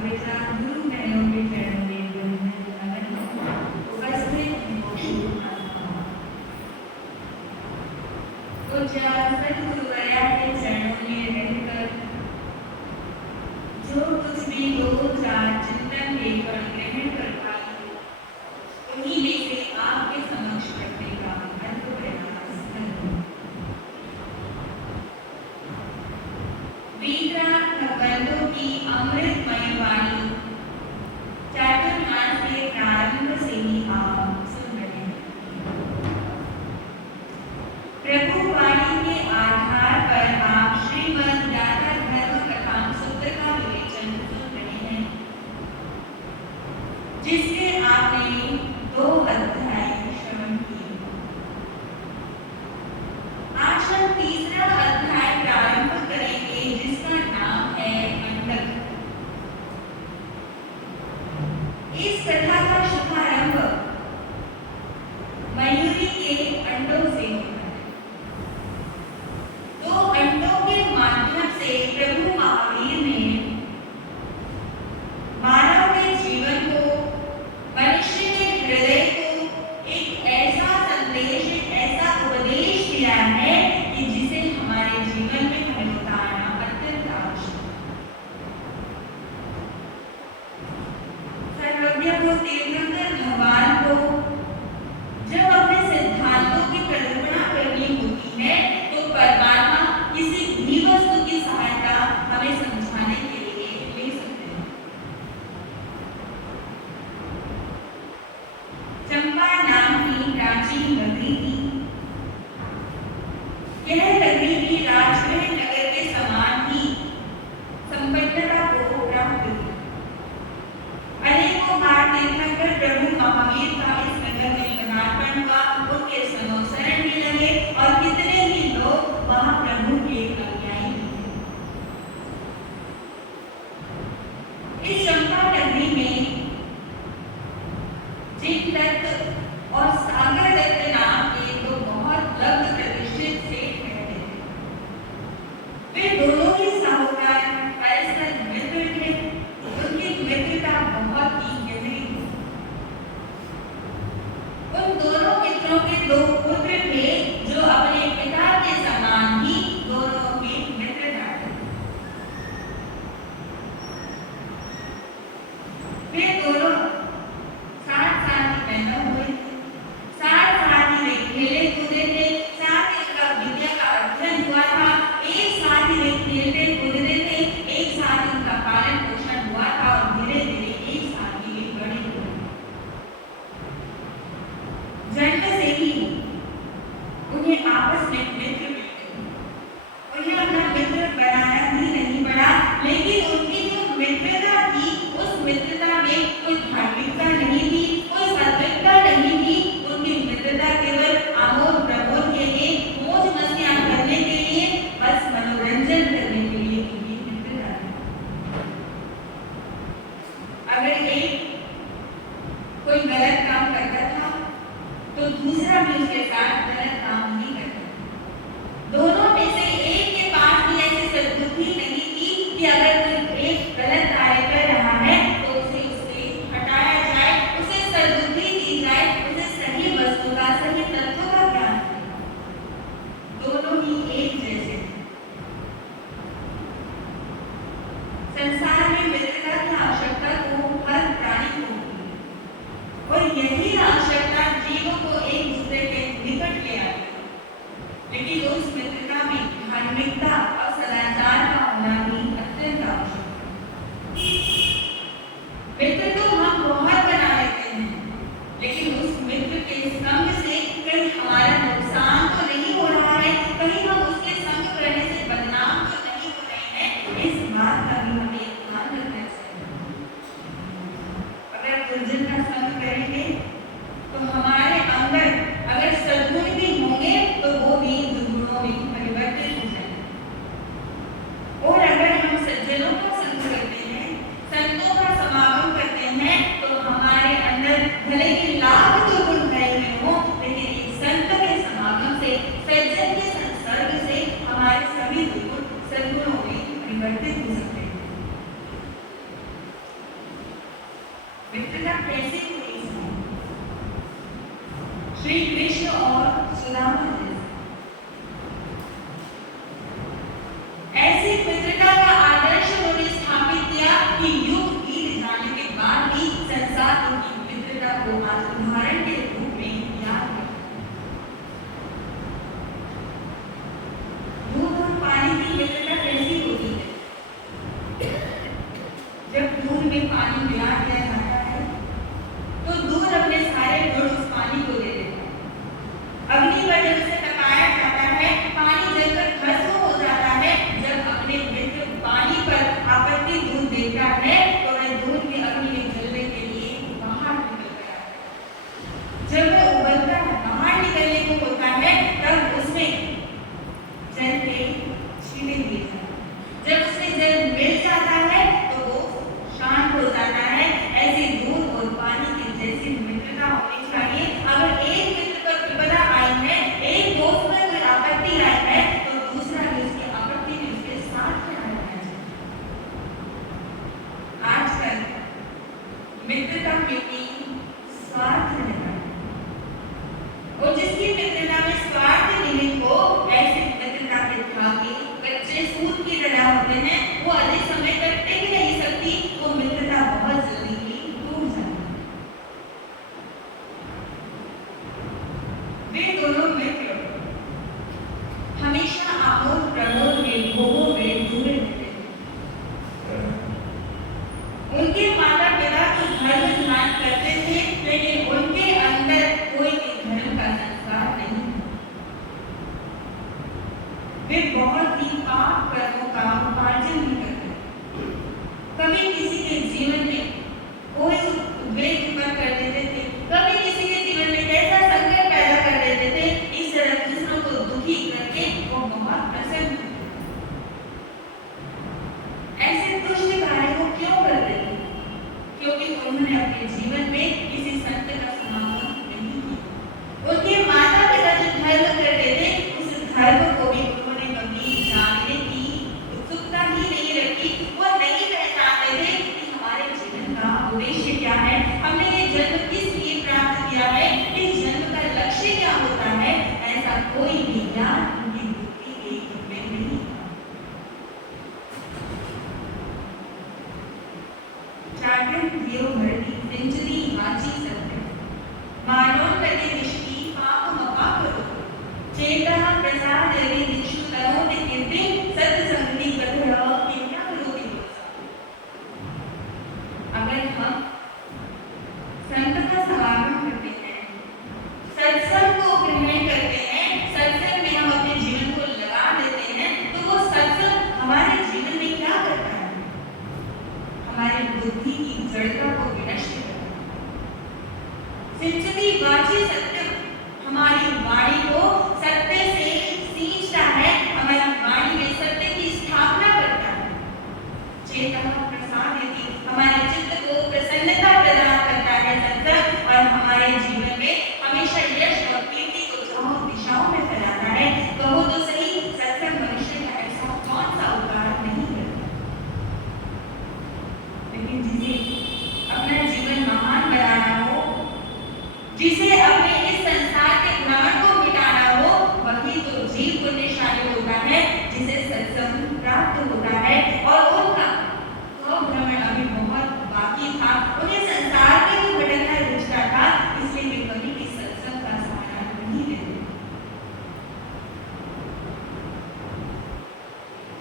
हमेशा गुरु बहनों के चरणों में उपस्थित कुछ सदगुरुवरया के चरणों में रहकर जो कुछ भी दो चार चिंतन लेकर ग्रहण कर पाई उन्हीं में से आपके समक्ष रखने का अंत प्रयास करूं। वीतराग भगवंतों की अमृतमय वाणी चातुर्मास के प्रारंभ से ही आप सुन रहे हैं। प्रभु वाणी के आधार पर आप श्रीमद् ज्ञाता धर्म कथाम सूत्र का विवेचन सुन रहे हैं, जिसके आपने 2 अध्याय श्रवण किए। आज हम तीसरा अध्याय प्रारंभ करेंगे, जिसका नाम है अंडक। इस कथा का शुभारंभ मयूरी के अंडों से होता है। 2 अंडों के माध्यम से प्रभु महावीर ने मानव के जीवन को, मनुष्य के हृदय को एक ऐसा संदेश, एक ऐसा उपदेश दिया है कि जिसे हमारे जीवन में हमें उतारना अत्यंत आवश्यक है। सर्वज्ञ तीर्थंकर भगवान को जब अपने सिद्धांतों की प्रकटना करनी होती है तो परमात्मा किसी भी वस्तु की सहायता हमें समझाने के लिए ले सकते हैं। चंपा नाम की प्राचीन नगरी थी। यह नगरी भी राजमहल नगर के समान ही संपन्नता को प्राप्त थी। अनेकों बार तीर्थंकर प्रभु महावीर का इस नगर में पदार्पण हुआ, उनके अनुसरण भी लगे और कितने ही लोग वहां प्रभु के अनुयायी थे। इस चंपा नगरी में जिन दत्त और सागर दत्त नाम के 2 बहुत लब्ध प्रतिष्ठित सेठ रहते थे। वे दोनों ही साहूकार परस्पर मित्र थे। उनकी मित्रता बहुत ही गहरी थी। उन दोनों मित्रों के 2 पुत्र थे जो अपने पिता के समान ही दोनों के मित्र थे। वे दोनों साथ साथ ही पैदा हुए थे, साथ साथ ही वे खेले कूदे थे, साथ ही उनका विद्या का अध्ययन हुआ था, एक साथ ही वे खेलते कूदते थे, एक साथ ही उनका पालन पोषण हुआ था और धीरे धीरे एक साथ ही वे बड़े हुए। जन्म से ही उन्हें आपस में मित्र मिलते थे। उन्हें अपना मित्र बनाना ही नहीं पड़ा, लेकिन उनकी जो मित्रता थी उस मित्रता में कोई धार्मिकता नहीं थी, कोई सात्विकता नहीं थी। उनकी मित्रता केवल आमोद प्रमोद के लिए, मौज मस्तियां करने के लिए, बस मनोरंजन करने के लिए उनकी मित्रता थी। अगर एक कोई गलत काम करता था तो दूसरा भी उसके साथ गलत काम नहीं करता। दोनों में से एक के पास भी ऐसी सद्बुद्धि नहीं थी कि अगर कोई एक गलत कार्य कर रहा है तो उसे उससे हटाया जाए, उसे सद्बुद्धि दी जाए, उसे सही वस्तु का, सही तत्व का ज्ञान दिया। दोनों ही एक जैसे थे। संसार में मित्रता की आवश्यकता तो हर प्राणी को होती है और यही आवश्यकता जीवों को एक दूसरे के निकट ले आती है। लेकिन उस मित्रता में धार्मिकता और सदाचार का होना भी अत्यंत आवश्यक है। मित्र तो हम बहुत बना लेते हैं, लेकिन उस मित्र के संग से कहीं हमारा नुकसान तो नहीं हो रहा है, कहीं हम उसके संग करने से बदनाम तो नहीं हो रहे हैं, इस बात का भी हमें ध्यान रखना चाहिए। अगर दुर्जन का संग करेंगे तो हमारे अंदर में पानी मिला दिया जाता है तो दूध अपने सारे गुण उस पानी को दे देता है। अग्नि पर जब उसे पकाया जाता है, पानी जलकर भस्म हो जाता है। जब अपने मित्र पानी पर आपत्ति दूध देता है तो वह दूध भी अग्नि में जलने के लिए बाहर निकल गया है। जब वह उबलता है, बाहर निकलने को होता है, तब उसमें जल के छींटे दिए जाते हैं। जब उसमें जल मिल जाता है तो वो शांत हो जाता है। ऐसे दूध और पानी की जैसी मित्रता होनी चाहिए। अगर एक मित्र पर विपदा आई है, एक दोस्त पर कोई आपत्ति आई है, तो दूसरा भी उसकी आपत्ति में उसके साथ खड़ा रहना चाहिए। आजकल मित्रता में स्वार्थ रहता है और जिसकी मित्रता में स्वार्थ निहित हो, ऐसी मित्रता के धागे कच्चे सूत की तरह होते हैं। वो अधिक समय तक टिक नहीं सकती, वो मित्रता बहुत जल्दी ही टूट जाती है। वे दोनों मित्र हमेशा आमोद प्रमोद में भोगों में डूबे रहते थे। उनके माता पिता तो धर्म ध्यान करते थे, लेकिन उनके अंदर कोई भी धर्म का संस्कार नहीं। वे बहुत ही पाप कर्मों का उपार्जन भी करते थे। कभी किसी के जीवन में कोई उद्वेग उत्पन्न कर देते थे, कभी किसी के जीवन में कैसा संकट पैदा कर देते थे। इस तरह दूसरों को दुखी करके वो बहुत प्रसन्न थे। ऐसे दुष्ट कार्य को क्यों करते थे? क्योंकि उन्होंने अपने जीवन में किसी संत का समागम नहीं किया। उनके माता पिता जो धर्म करते थे, उस धर्म को भी उन्होंने कभी जानने की उत्सुकता ही नहीं रखी। वो नहीं पहचानते थे कि हमारे जीवन का उद्देश्य क्या है, हमने ये जन्म किस लिए प्राप्त किया है, इस जन्म का लक्ष्य क्या होता है। ऐसा कोई भी ज्ञान उनकी बुद्धि एक में नहीं था। जागरण दियो भरती सिंचती वाची सत्य, मानोन्नति दृष्टि पाप मपा करो, चेतः प्रसाद यदि दिक्षु तनो कीर्ति सत्संगति कथय किन्या करोति दोषा। अगर हम संत का समागम करते हैं, सत्संग को ग्रहण करते हैं, सत्संग में हम अपने जीवन को लगा देते हैं, तो वो सत्संग हमारे जीवन में क्या करता है? हमारी बुद्धि की जड़ता को विनष्ट करता है। सिंचती वाची सत्य, हमारी वाणी को सत्य से सींचता है, हमारी वाणी में सत्य की स्थापना करता है। चेतः प्रसादयति, हमारे चित्त को प्रसन्नता प्रदान करता है सत्संग, और हमारे जीवन में हमेशा यश और कीर्ति को चारों दिशाओं में फैलाता है। कहो तो सही, सत्संग मनुष्य का ऐसा कौन सा उपकार नहीं करता, लेकिन जिसे अपना जीवन महान बनाना हो, जिसे अपने इस संसार के भ्रमण को मिटाना हो, वही तो जीव पुण्यशाली होता है, जिसे सत्संग प्राप्त होता है। और उनका वो भ्रमण अभी बहुत बाकी था, उन्हें संसार में ही भटकना रुचता था, इसलिए वे कभी भी सत्संग का सहारा नहीं लेते।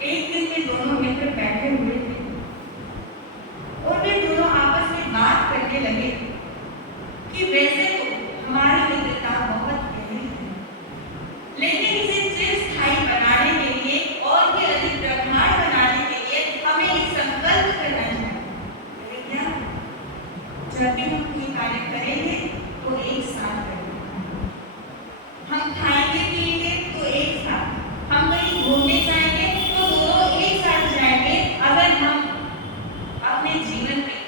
एक दिन वे दोनों मित्र बैठे हुए थे और वे दोनों आपस में बात करने लगे कि वैसे तो हमारी मित्रता बहुत गहरी है, लेकिन इसे चिरस्थायी बनाने के लिए और भी अधिक प्रगाढ़ बनाने के लिए हमें एक संकल्प करना चाहिए। क्या? जब भी हम कोई कार्य करेंगे तो एक साथ करेंगे, हम खाएंगे पिएंगे तो एक साथ, हम कहीं घूमने जाएंगे तो दोनों एक साथ जाएंगे। अगर हम अपने जीवन में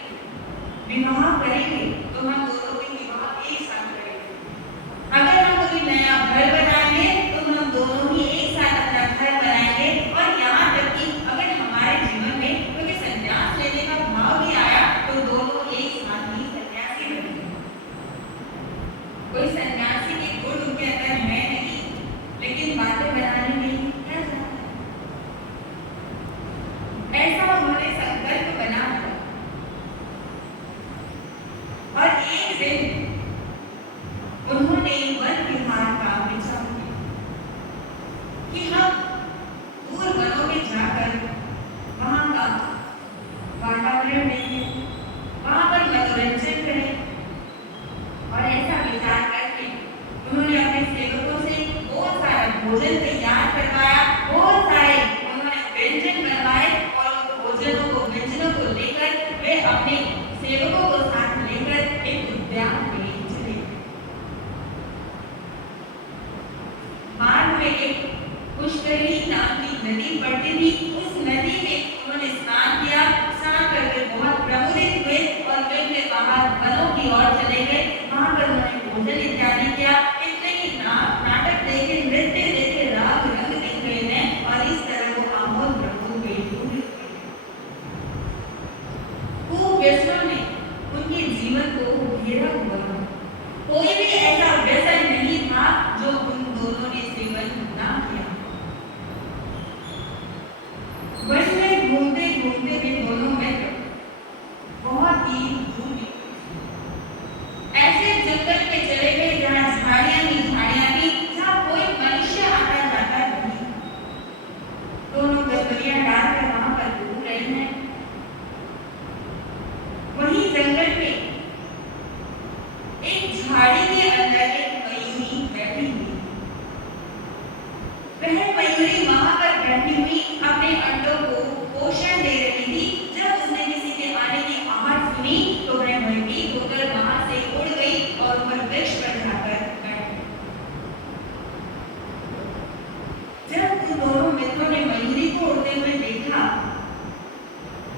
विवाह करेंगे तो हम दोनों भी विवाह एक साथ करेंगे। अगर हम कोई नया घर बनाएंगे तो हम दोनों ही एक साथ अपना घर बनाएंगे। और यहाँ तक कि अगर हमारे जीवन में कोई संन्यास लेने का भाव भी आया तो दोनों एक साथ ही सन्यासी बनेंगे। कोई सन्यासी के गुण उनके अंदर है नहीं, लेकिन बातें बनाने में क्या जाता है, ऐसा उन्होंने संकल्प बना था। और एक दिन उन्होंने वन विहार का विचार किया कि हम दूर वनों में जाकर वहां का वातावरण देखें, वे अपने सेवकों को साथ लेकर एक उद्यान में चले। मार्ग में एक पुष्करणी नाम की नदी पड़ती थी। उस नदी में उन्होंने स्नान किया। स्नान करके बहुत प्रमुदित हुए और वे फिर बाहर वनों की ओर चले गए। वहां पर उन्होंने भोजन इत्यादि किया। इतने ही नाटक देखे, नृत्य देखे, राग रंग देख रहे हैं और इस तरह वो आमोद प्रमोद में डूबे हुए। खूब व्यसनों ने उनके जीवन को घेरा हुआ। कोई भी ऐसा व्यसन नहीं था जो उन दोनों ने सेवन ना किया। वन में घूमते घूमते वे दोनों मित्र बहुत ही दूर निकले। ऐसे जंगल में चले गए जहाँ झाड़ियां थी, जहाँ कोई मनुष्य आता जाता नहीं। दोनों गठरियां डालकर वहां पर घूम रहे हैं। वहीं जंगल में एक झाड़ी के अंदर एक मयूरी बैठी हुई। वह मयूरी वहां पर बैठी हुई अपने अंडों को पोषण दे रही थी। जब उसने किसी के आने की आहट सुनी तो वह भयभीत होकर वहां से उड़ गई और ऊपर वृक्ष पर जाकर बैठ गई। जब उन दोनों मित्रों ने मयूरी को उड़ते हुए देखा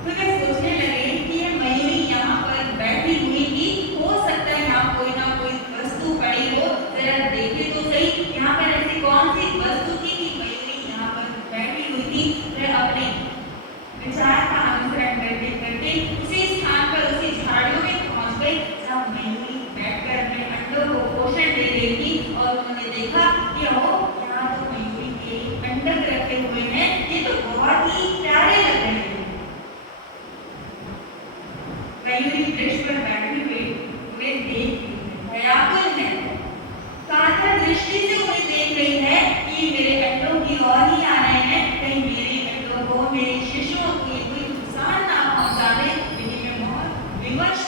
तो वे सोचने लगे कि यह मयूरी यहाँ पर बैठी हुई थी, हो सकता है यहाँ कोई ना कोई वस्तु पड़ी हो, जरा देखे तो सही यहाँ पर ऐसी कौन सी वस्तु थी कि मयूरी यहाँ पर बैठी हुई थी। वह अपने विचार का अनुसरण करते करते उसी स्थान पर, उसी झाड़ियों में पहुंच गए जहाँ मयूरी बैठकर अपने अंडों को पोषण दे रही थी। और उन्होंने देखा कि यहाँ तो मयूरी के अंडक रखे हुए हैं, ये तो बहुत ही प्यारे लग रहे हैं। मयूरी वृक्ष पर बैठे हुए उन्हें देख व्याकुल है, कातर दृष्टि से उन्हें देख रही है कि मेरे अंडों की ओर ही आ रहे हैं, कहीं मेरे अंडों को, मेरे शिशुओं को कोई नुकसान ना पहुंचा दे। लेकिन मैं बहुत विवश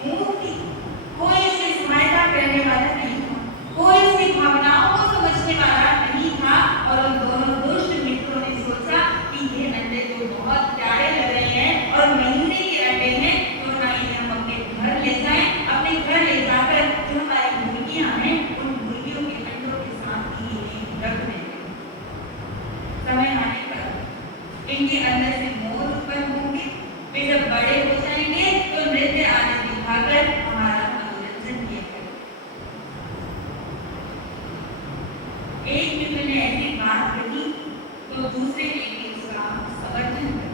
मूर्ख थी, कोई इसकी सहायता करने वाला नहीं था, कोई इसकी भावनाओं को समझने वाला नहीं था। और उन दोनों दुष्ट मित्रों ने सोचा कि ये अंडे तो बहुत प्यारे लग रहे हैं और मयूरी के अंडे हैं, तो ना इन्हें हम अपने घर ले जाएं, अपने घर ले जाकर जो हमारी मुर्गियां हैं उन मुर्गियों के अंडों के साथ ही इन्हें रख दें। समय आने पर इनके अंदर से मोर उत्पन्न होंगे। वे जब बड़े हो जाएंगे तो नृत्य आदि दिखाकर हमारा मनोरंजन किया करें। एक मित्र ने ऐसी बात कही तो दूसरे ने भी उसका समर्थन किया,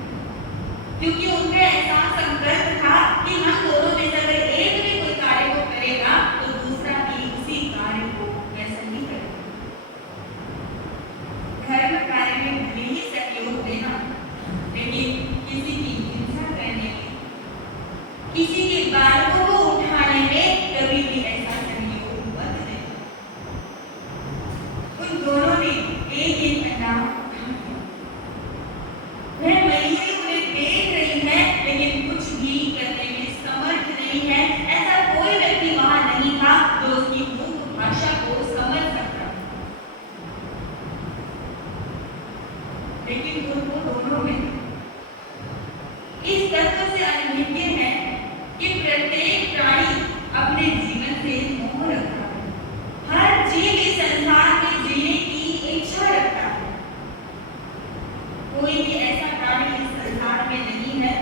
क्योंकि उनका ऐसा संकल्प था कि हम दोनों में से अगर एक भी कोई कार्य को करेगा तो दूसरा भी उसी कार्य को वैसे ही करेगा। धर्म कार्य में भले ही सहयोग देना, लेकिन किसी की हिंसा करने में, किसी के बालकों को उठाने में कभी भी ऐसा सहयोग मत देना। उन दोनों ने एक ही अंडा वह मयूरी उन्हें देख रही है लेकिन कुछ भी करने में समर्थ नहीं है। ऐसा कोई व्यक्ति वहां नहीं था जो उसकी मुख भाषा को समझ सकता। लेकिन उनको दोनों में इस तथ्य से अनभिज्ञ है कि प्रत्येक प्राणी अपने जीवन से मोह रखता है। हर जीव इस संसार में जीने की इच्छा रखता है। कोई भी ऐसा प्राणी इस संसार में नहीं है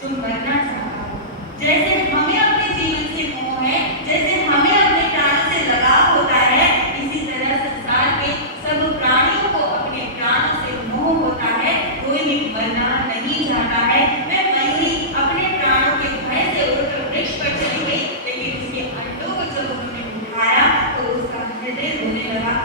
जो मरना चाहता हो। जैसे हमें अपने जीवन से मोह है, जैसे हमें अपने प्राणों से लगाव होता है, इसी तरह संसार के सब प्राणियों को अपने प्राणों से मोह होता है। कोई भी मरना नहीं चाहता है। मैं मयूरी अपने प्राणों के भय से उड़कर वृक्ष पर चली गई, लेकिन उसके अंडों को जब उन्होंने उठाया तो उसका हृदय रोने लगा।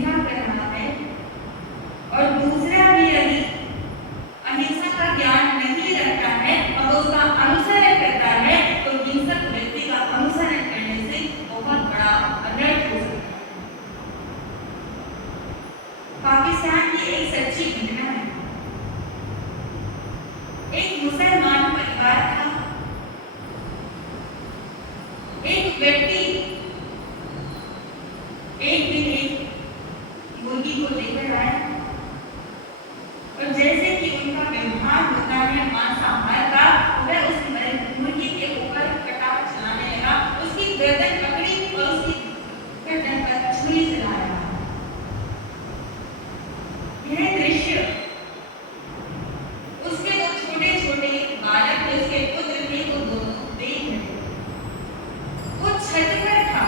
हिंसा कर रहा है और दूसरा भी यदि अहिंसा का ज्ञान नहीं रखता है और उसका अनुसरण करता है तो हिंसक व्यक्ति का अनुसरण करने से बहुत बड़ा अनर्थ हो सकता है। पाकिस्तान की एक सच्ची घटना है। एक मुसलमान परिवार था। एक व्यक्ति एक दिन एक मुर्गी को लेकर आया और जैसे कि उनका व्यवहार होता है मांसाहार का, वह उस मुर्गी के ऊपर कटार चलाने लगा, उसकी गर्दन पकड़ी और उसकी गर्दन पर छुरी चलाया। यह दृश्य उसके जो छोटे छोटे बालक थे, उसके पुत्र थे, वो दोनों देख रहे थे। वो छत पर था।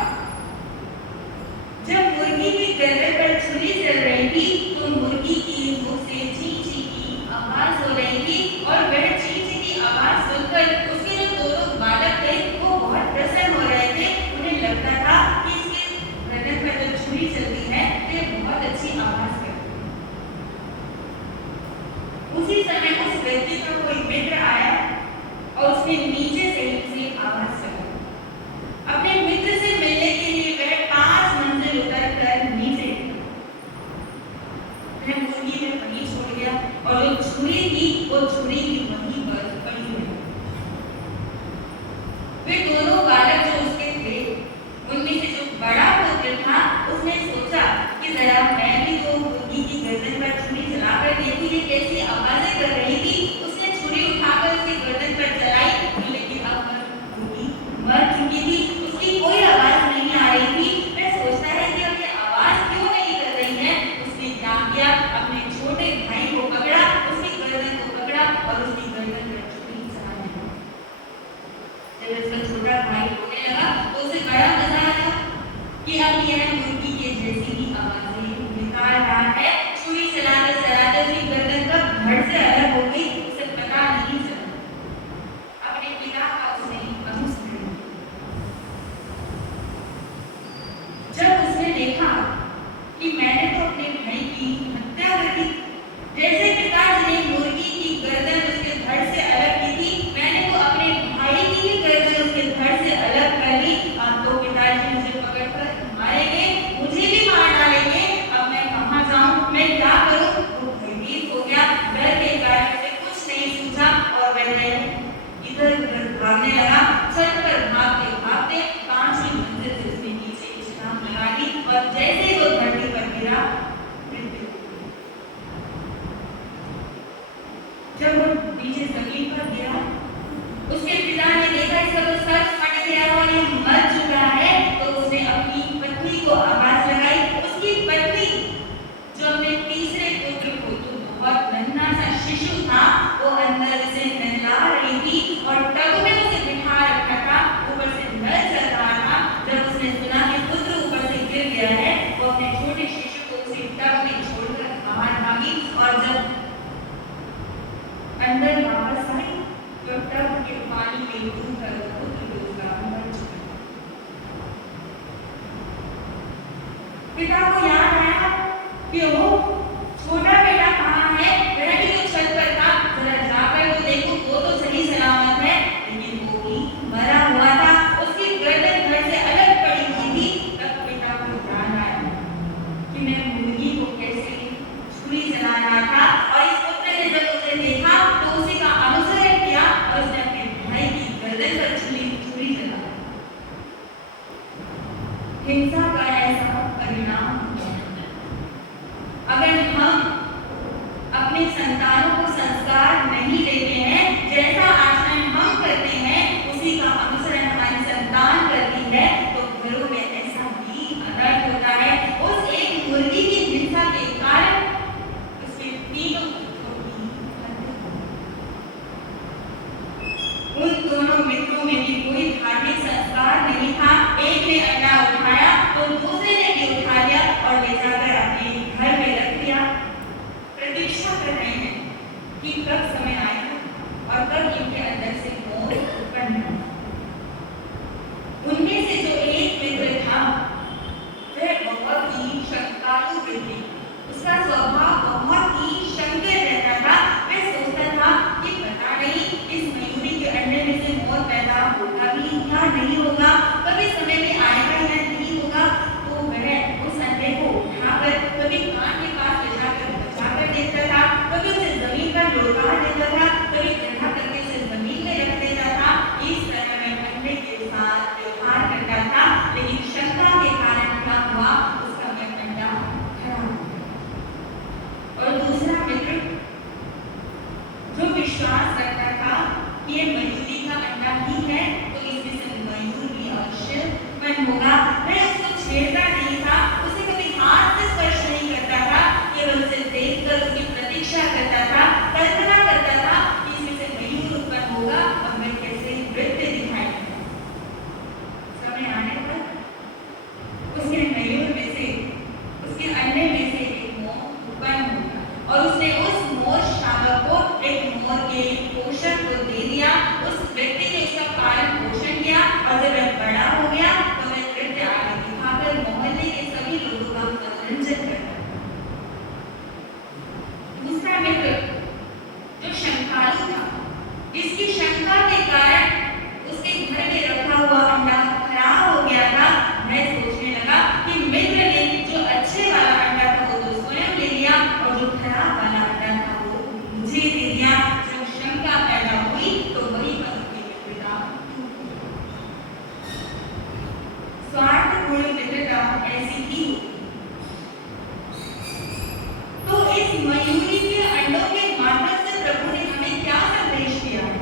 जब मुर्गी की गर्दन पर छुरी चल रही थी तो मुर्गी की मुंह से ची ची की आवाज हो रही थी और वह ची ची की आवाज सुनकर उसके जो दोनों बालक थे वो बहुत प्रसन्न हो रहे थे। उन्हें लगता था कि इसके गर्दन पर जो छुरी चलती है तो बहुत अच्छी आवाज करती है। उसी समय उस व्यक्ति का कोई मित्र आया और उसने नीचे से उसे आवाज लगाई। अपने मित्र से मिलने के लिए वह 5 मंजिल उतर कर नीचे वह मुर्गी में वहीं छोड़ गया और जो छुरी थी वो छुरी की वहीं पर पड़ी रही। वे दोनों बालक जो उसके थे उनमें से जो बड़ा पुत्र था उसने सोचा कि जरा मैं भी तो मुर्गी की गर्दन पर छुरी चलाकर देखूं ये कैसी आवाजें कर रही थी। उसने छुरी उठाकर उसकी गर्दन पर चलाई, लेकिन अब मुर्गी मर चुकी थी, उसकी कोई आवाज नहीं आ रही थी। वह सोचता है कि अब ये आवाज क्यों नहीं कर रही है। उसने क्या किया, अपने छोटे भाई को पकड़ा, उसकी गर्दन को पकड़ा और उसकी गर्दन पर छुरी चलाने लगा। जब उसका छोटा भाई रोने लगा तो उसे बड़ा मजा आया कि अब यह मुर्गी के जैसी ही आवाजें निकाल रहा है। छुरी चलाते चलाते उसकी गर्दन कब धड़ से अलग हो गई उसे पता नहीं चला। अपने पिता का उसने अनुसरण जब उसने देखा कि मैंने तो अपने भाई की हत्या कर दी, जैसे पिताजी ने मुर्गी की गर्दन उसके धड़ से अलग की थी, मैंने तो अपने भाई की ही गर्दन उसके धड़ से अलग कर ली। अब तो पिताजी मुझे पकड़कर मारेंगे, मुझे भी मार डालेंगे। अब मैं कहाँ जाऊँ, मैं क्या करूँ। वो भयभीत हो गया, डर के कारण से कुछ नहीं सूझा और वह इधर उधर भागने लगा। छत पर भागते भागते 5वीं मंजिल से उसने नीचे छलांग लगा दी और जैसे वो धरती पर गिरा मृत्यु। जब वो नीचे जमीन पर गिरा उसके पिता ने देखा इसका तो सर फट गया और ये मर चुका है, तो उसने अपनी पत्नी को आवाज लगाई। उसकी पत्नी जो अपने तीसरे पुत्र को जो बहुत नन्हा सा शिशु था वो अंदर से नहला रही थी और टब में उसे बिठा रखा था, ऊपर से नल चल रहा था। जब उसने सुना कि पुत्र ऊपर से गिर गया है वो अपने छोटे शिशु को उसे टब में छोड़कर बाहर भागी और जब अंदर वापस आई तो टब के पानी में डूबकर पुत्र को उसका मर चुका। पिता को याद आया कि वो छोटा बेटा कहाँ है, वह भी तो छत पर था, जरा जाकर तो देखो वो तो सही सलामत है, लेकिन वो भी मरा हुआ था, उसकी गर्दन धड़ से अलग पड़ी हुई थी। तब पिता को ध्यान आया कि मैं मुर्गी को कैसे छुरी चला रहा था और इस पुत्र ने जब उसे देखा तो उसी का अनुसरण किया और उसने अपने भाई की गर्दन पर छुरी चला। हिंसा का ऐसा परिणाम अगर हम अपने संतानों को संस्कार नहीं देते हैं, जैसा आचरण हम करते हैं उसी का अनुसरण हमारी संतान करती है, तो घरों में ऐसा भी अनर्थ होता है। उस एक मुर्गी की हिंसा के कारण उसके 3 पुत्रों की हत्या हुई। उन दोनों मित्रों में भी कोई धार्मिक संस्कार नहीं था। एक ने अंडा उठाया तो दूसरे ने भी उठा लिया और ले जाकर अपने घर में रख दिया। प्रतीक्षा कर रहे हैं व्यक्ति, उसका स्वभाव बहुत ही शंकर रहता था। वह सोचता था कि पता नहीं इस मयूरी के अंडे में से मोर पैदा होगा भी या नहीं होगा, कभी समय में आएगा या नहीं होगा। तो वह उस अंडे को उठाकर कभी कान के पास ले जाकर बचाकर देखता था, कभी उसे जमीन पर लुढ़का देता था, कभी ठंडा करके उसे जमीन में रख देता था। इस तरह वह अंडे के साथ व्यवहार करता था, लेकिन शंका के कारण क्या हुआ, उसका वह अंडा खराब हो गया। और दूसरा मित्र जो विश्वास करता था कि ये मयूरी का अंडा ही है, तो इसमें से मयूर भी अवश्य उत्पन्न होगा, वह उसको छेड़ता नहीं था, उसे कभी हाथ से स्पर्श नहीं करता था, केवल उसे देखकर उसकी प्रतीक्षा करता था, कल्पना करता था कि इसमें से मयूर उत्पन्न होगा और वह कैसे नृत्य दिखाएगा। समय आने पर उसके मयूर में से, उसके अंडे में से एक मोर उत्पन्न होगा और उसने उस मोर शावक को एक मोर के पोषण को दे दिया। उस व्यक्ति ने उसका पालन पोषण किया और जब वह बड़ा हो गया तो वह नृत्य आदि दिखाकर मोहल्ले के सभी लोगों का मनोरंजन करता। दूसरा मित्र जो शंकालु था, जिसकी शंका के कारण उसके घर में रखा हुआ अंडा खराब हो गया था, वह सोचने लगा कि मित्र ने जो अच्छे वाला अंडा था वो तो स्वयं ले लिया और जो खराब वाला अंडा था वो मुझे दे दिया। जब शंका पैदा हुई तो वही पर उसकी मित्रता। स्वार्थपूर्ण मित्रता ऐसी ही होती। तो इस मयूरी के अंडों के माध्यम से प्रभु ने हमें क्या संदेश दिया है?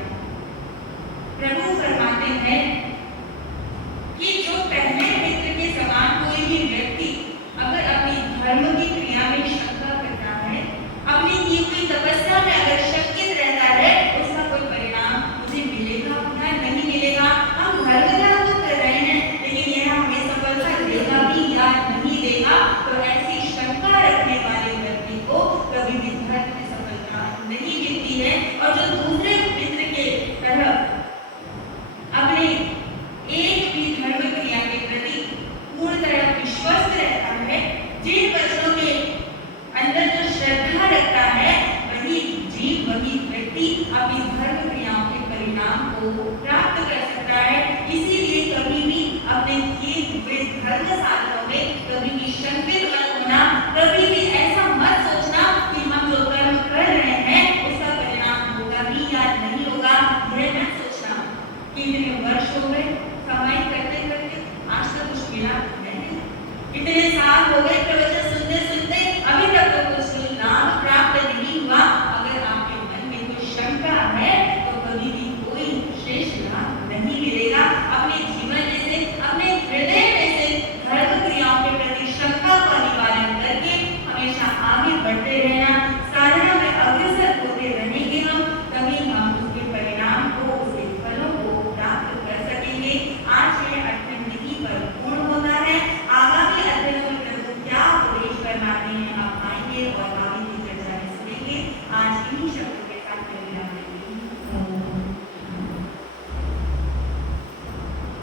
प्रभु फरमाते हैं कि जो पहले मित्र के समान कोई भी व्यक्ति अगर अपनी धर्म की क्रिया में शंका करता है, अपनी की हुई तपस्या में अगर शंकित रहता है, उसका कोई परिणाम मुझे मिलेगा या नहीं मिलेगा। हम धर्म तो कर रहे हैं, लेकिन यह हमें सफलता देगा भी या नहीं देगा। तो ऐसी शंका रखने वाले व्यक्ति को कभी भी धर्म में सफलता नहीं मिलती है। और जो दूसरे मित्र के तरह अपने एक भी धर्म क्रिया के प्रति पूर्ण तरह विश्वस्त रहता है, जिन वचनों के अंदर जो श्रद्धा रखता है, वही जीव, वही व्यक्ति अपनी धर्म क्रियाओं के परिणाम को प्राप्त कर सकता है। इसीलिए कभी भी अपने किए हुए धर्म साधनों में कभी भी शंकित मत होना, कभी भी ऐसा मत सोचना कि हम जो कर्म कर रहे हैं उसका परिणाम होगा भी या नहीं होगा। यह मत सोचना कि इतने वर्ष हो गए कमाई करते करते आज तक कुछ मिला नहीं, इतने साल हो गए प्रवचन सुनते सुनते अभी तक तो कुछ लाभ प्राप्त नहीं हुआ। अगर आपके मन में कोई शंका है तो कभी भी कोई श्रेष्ठ लाभ नहीं मिलेगा। अपने जीवन में से, अपने हृदय में से धर्म क्रियाओं के प्रति शंका का निवारण करके हमेशा आगे बढ़ते रहना, साधना में अग्रसर होते रहेंगे हम, तभी हम उसके परिणाम को, उसके फलों को प्राप्त कर सकेंगे। आज यह अध्ययन नहीं पर पूर्ण होता है। आगामी अध्ययनों में प्रभु क्या उपदेश करवाते हैं आप आएंगे और आगे की चर्चा में सुनेंगे। आज इन्हीं